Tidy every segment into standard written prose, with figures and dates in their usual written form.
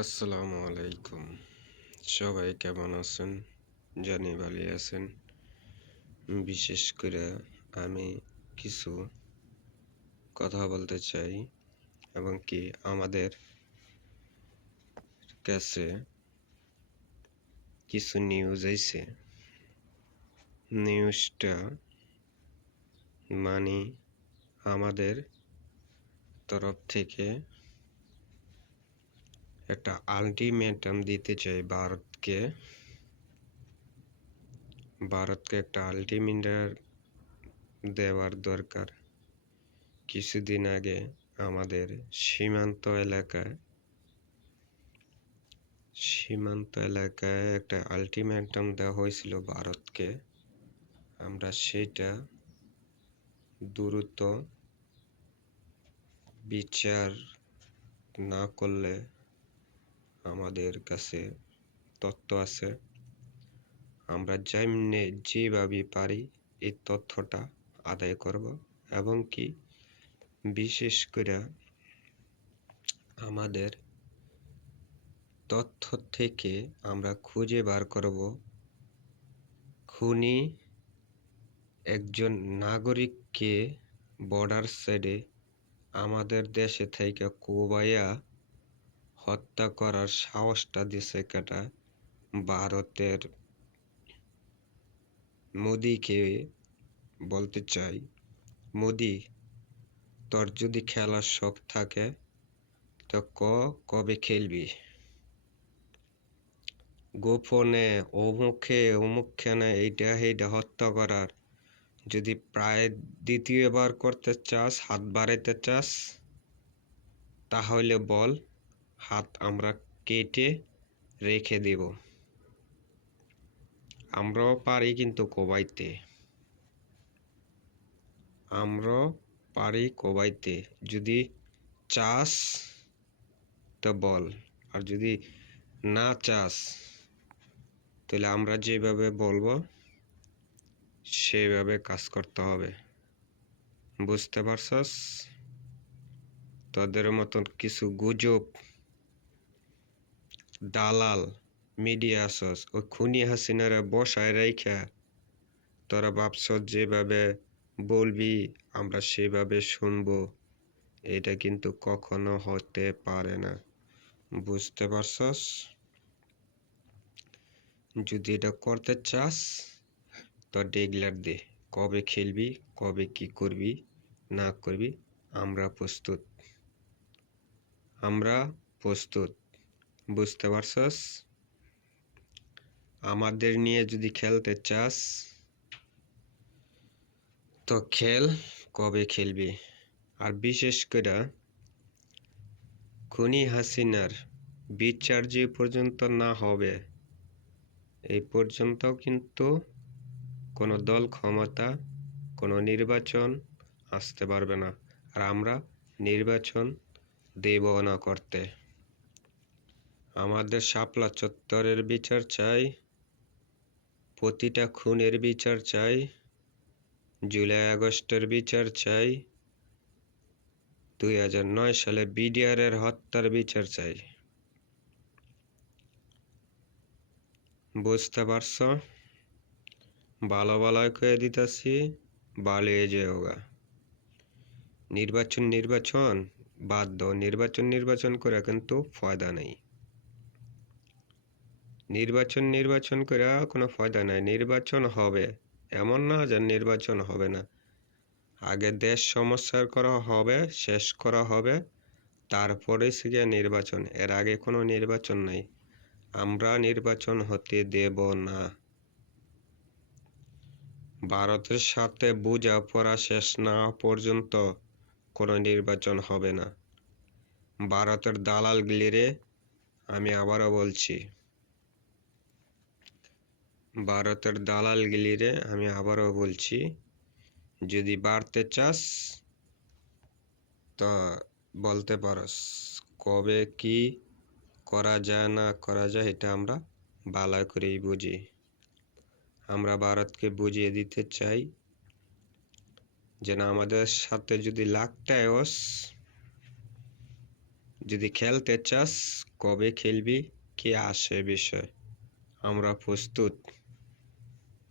আসসালামু আলাইকুম। সবাই কেমন আছেন? জানি ভালো আছেন। বিশেষ করে আমি কিছু কথা বলতে চাই এবং কি আমাদের কাছে কিছু নিউজ আইছে। নিউজটা মানে আমাদের তরফ থেকে একটা আলটিমেটাম দিতে চাই ভারতকে একটা আলটিমেটাম দেওয়ার দরকার। কিছুদিন আগে আমাদের সীমান্ত এলাকায় একটা আলটিমেটাম দেওয়া হয়েছিল ভারতকে। আমরা সেটা দ্রুত বিচার না করলে আমাদের কাছে তথ্য আছে, আমরা যেভাবে পারি এই তথ্যটা আদায় করব এবং কি বিশেষ করে আমাদের তথ্য থেকে আমরা খুঁজে বার করব খুনি একজন নাগরিককে বর্ডার সাইডে আমাদের দেশে থেকে কোবাইয়া হত্যা করার সাহসটা দিছে কেটা? ভারতের মোদিকে বলতে চাই, মোদি, তোর যদি খেলার শখ থাকে তো কবে খেলবি? গোপনে অমুকখানে এইটা হত্যা করার যদি প্রায় দ্বিতীয়বার করতে চাস, হাত বাড়াইতে চাস, তাহলে বল, হাত আমরা কেটে রেখে দেব। আমরাও পারি কিন্তু কোবাইতে, যদি চাস তো বল, আর যদি না চাস তাহলে আমরা যেভাবে বলবো সেভাবে কাজ করতে হবে। বুঝতে পারছস? তোদের মতন কিছু গুজব দালাল মিডিয়া আসস, ওই খুনি হাসিনারা বসায় রাইখা তোরা ভাবছ যেভাবে বলবি আমরা সেভাবে শুনবো, এটা কিন্তু কখনো হতে পারে না। বুঝতে পারছস? যদি এটা করতে চাস তো ডিক্লেয়ার দে, কবে খেলবি, কবে কি করবি না করবি। আমরা প্রস্তুত। বুঝতে পারছস? আমাদের নিয়ে যদি খেলতে চাস তো খেল, কবে খেলবি। আর বিশেষ করে খুনি হাসিনার বিচার যে পর্যন্ত না হবে এই পর্যন্ত কিন্তু কোনো দল ক্ষমতা, কোনো নির্বাচন আসতে পারবে না। আর আমরা নির্বাচন দেব না করতে। আমাদের শাপলা চত্বরের বিচার চাই, প্রতিটা খুনের বিচার চাই, জুলাই আগস্টের বিচার চাই, 2009 সালে বিডিআরের হত্যার বিচার চাই। বুঝতে পারছ? ভালো কয়ে দিতেছি, বালিয়ে যেওগা। নির্বাচন বাদ দাও, নির্বাচন করে কিন্তু ফায়দা নেই। নির্বাচন করে কোনো ফায়দা নাই। নির্বাচন হবে, এমন না যে নির্বাচন হবে না। আগে দেশ সমস্যার করা হবে, শেষ করা হবে, তারপরে সে নির্বাচন। এর আগে কোনো নির্বাচন নাই। আমরা নির্বাচন হতে দেব না। ভারতের সাথে বোঝাপড়া শেষ না পর্যন্ত কোনো নির্বাচন হবে না। ভারতের দালালগিরিরে আমি আবারও বলছি, যদি বাড়তে চাস তো বলতে পারস, কবে কি করা যায় না করা যায় এটা আমরা ভালো করেই বুঝি। আমরা ভারতকে বুঝিয়ে দিতে চাই যেন আমাদের সাথে যদি লাগতে যদি খেলতে চাস কবে খেলবি, কে আসে বিষয়, আমরা প্রস্তুত।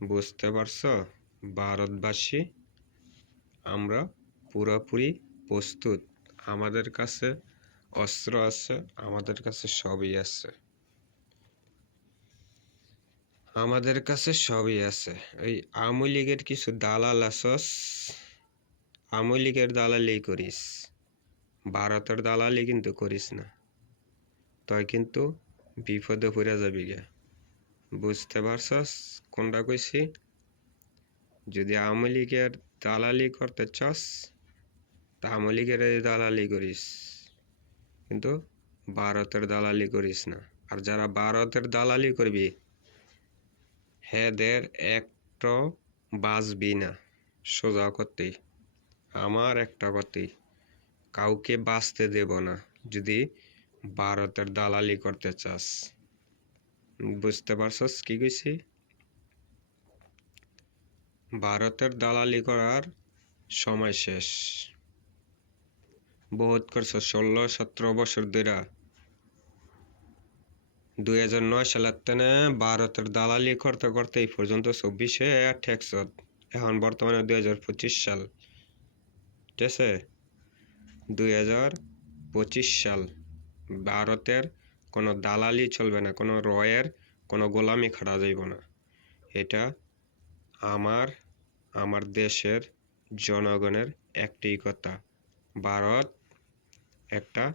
বুঝতে পারছো ভারতবাসী, আমরা পুরোপুরি প্রস্তুত। আমাদের কাছে অস্ত্র আছে, আমাদের কাছে সবই আছে, আমাদের কাছে সবই আছে। এই আওয়ামী লীগের কিছু দালাল আসস, আওয়ামী লীগের দালালি করিস, ভারতের দালালি কিন্তু করিস না, তুই কিন্তু বিপদে পড়ে যাবি গে। বুঝতে পারছস কোনটা কইছি? যদি আওয়ামী লীগের দালালি করতে চাস তা আওয়ামী লীগের দালালি করিস, কিন্তু ভারতের দালালি করিস না। আর যারা ভারতের দালালি করবি হেদের একটা বাঁচবি না। সোজা করতেই আমার একটা কথাই, কাউকে বাঁচতে দেব না যদি ভারতের দালালি করতে চাস। বুঝতে পারছস কি কইছি? ভারতের দালালি করার সময় শেষ। বহুত করছ 16-17 বছর ধরে। 2009 সালের তেনে ভারতের দালালি করতে করতে এই পর্যন্ত 24-এ ঠেকছ। এখন বর্তমানে 2025 সাল, ঠিক আছে? 2025 সাল। ভারতের কোনো দালালি চলবে না, কোনো রয়ের কোনো গোলামি খাটা যাইব না। এটা আমার দেশের জনগণের একটাই কথা, ভারত একটা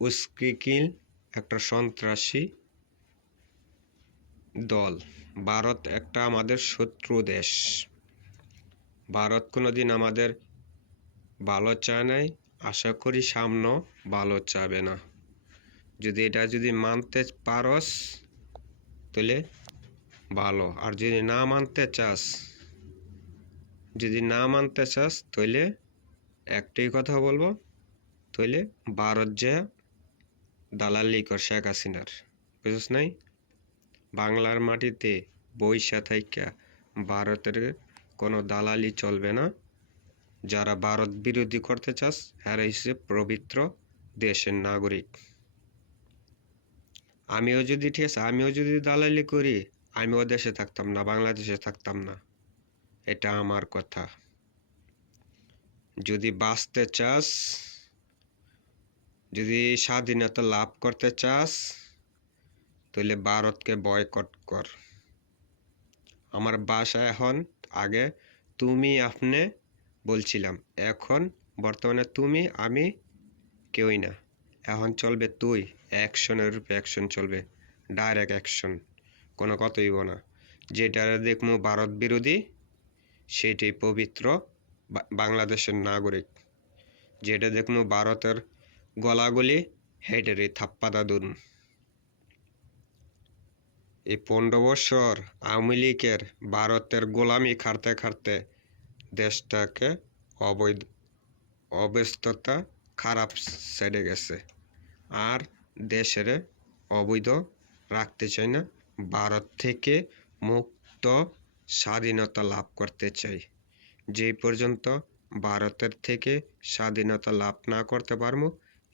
উস্কিকিল, একটা সন্ত্রাসী দল। ভারত একটা আমাদের শত্রু দেশ। ভারত কোনোদিন আমাদের ভালো চায় নাই, আশা করি সামনেও ভালো চাবে না। যদি মানতে পারস তাহলে ভালো, আর যদি না মানতে চাস তাহলে একটাই কথা বলবো, তাহলে ভারত যে দালালি কর শেখ হাসিনার, বুঝছ নাই? বাংলার মাটিতে বইসা থাইকা ভারতের কোনো দালালি চলবে না। যারা ভারত বিরোধী করতে চাস এরা হচ্ছে পবিত্র দেশের নাগরিক। আমিও যদি দালালি করি, আমিও দেশে থাকতাম না, বাংলাদেশে থাকতাম না। এটা আমার কথা। যদি বাঁচতে চাস, যদি স্বাধীনতা লাভ করতে চাস, তাহলে ভারতকে বয়কট কর। আমার ভাষা এখন, আগে তুমি আপনি বলছিলাম, এখন বর্তমানে তুমি আমি কেউই না। এখন চলবে তুই, অ্যাকশনের রূপে অ্যাকশন চলবে, ডাইরেক্ট অ্যাকশন, কোনো কথাই না। যেটা দেখমু ভারত বিরোধী সেটাই পবিত্র বাংলাদেশের নাগরিক। যেটা দেখমু ভারতের গলাগলি হেঁটেরই থাপ্পাদা দুন। এই 15 বছর আওয়ামী লীগের ভারতের গোলামি খাটতে খাটতে দেশটাকে অবস্থা খারাপ সাইডে গেছে, আর দেশের অবৈধ রাখতে চাই না। ভারত থেকে মুক্ত স্বাধীনতা লাভ করতে চাই। যে পর্যন্ত ভারতের থেকে স্বাধীনতা লাভ না করতে পারবো,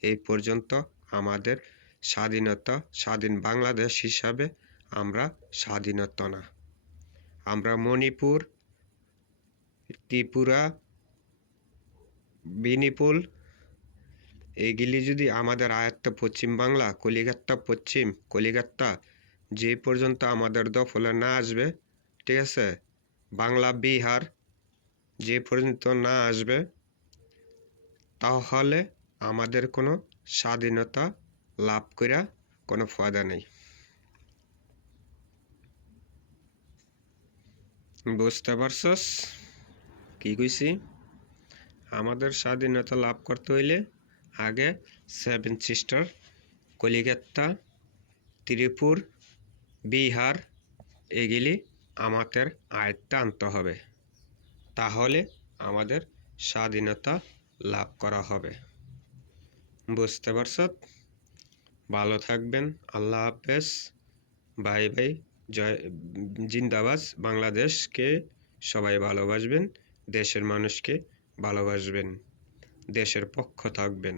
এই পর্যন্ত আমাদের স্বাধীন বাংলাদেশ হিসাবে আমরা স্বাধীনতা না। আমরা মণিপুর, ত্রিপুরা, বেনিপুল এইগুলি যদি আমাদের আয়ত্ত, পশ্চিম বাংলা, কলিকাতা যে পর্যন্ত আমাদের দখলে না আসবে, ঠিক আছে, বাংলা বিহার যে পর্যন্ত না আসবে, তাহলে আমাদের কোনো স্বাধীনতা লাভ করা কোনো ফায়দা নেই। বুঝতে পারছস কি কইছি? আমাদের স্বাধীনতা লাভ করতে হইলে আগে 7 সিস্টার, কলিকাতা, ত্রিপুর, বিহার এগুলি আমাদের আয়ত্তে আনতে হবে, তাহলে আমাদের স্বাধীনতা লাভ করা হবে। বুঝতে পারছ? ভালো থাকবেন, আল্লাহ হাফেজ, বাই বাই, জয় জিন্দাবাদ। বাংলাদেশকে সবাই ভালোবাসবেন, দেশের মানুষকে ভালোবাসবেন। দেশের পক্ষ থাকবেন।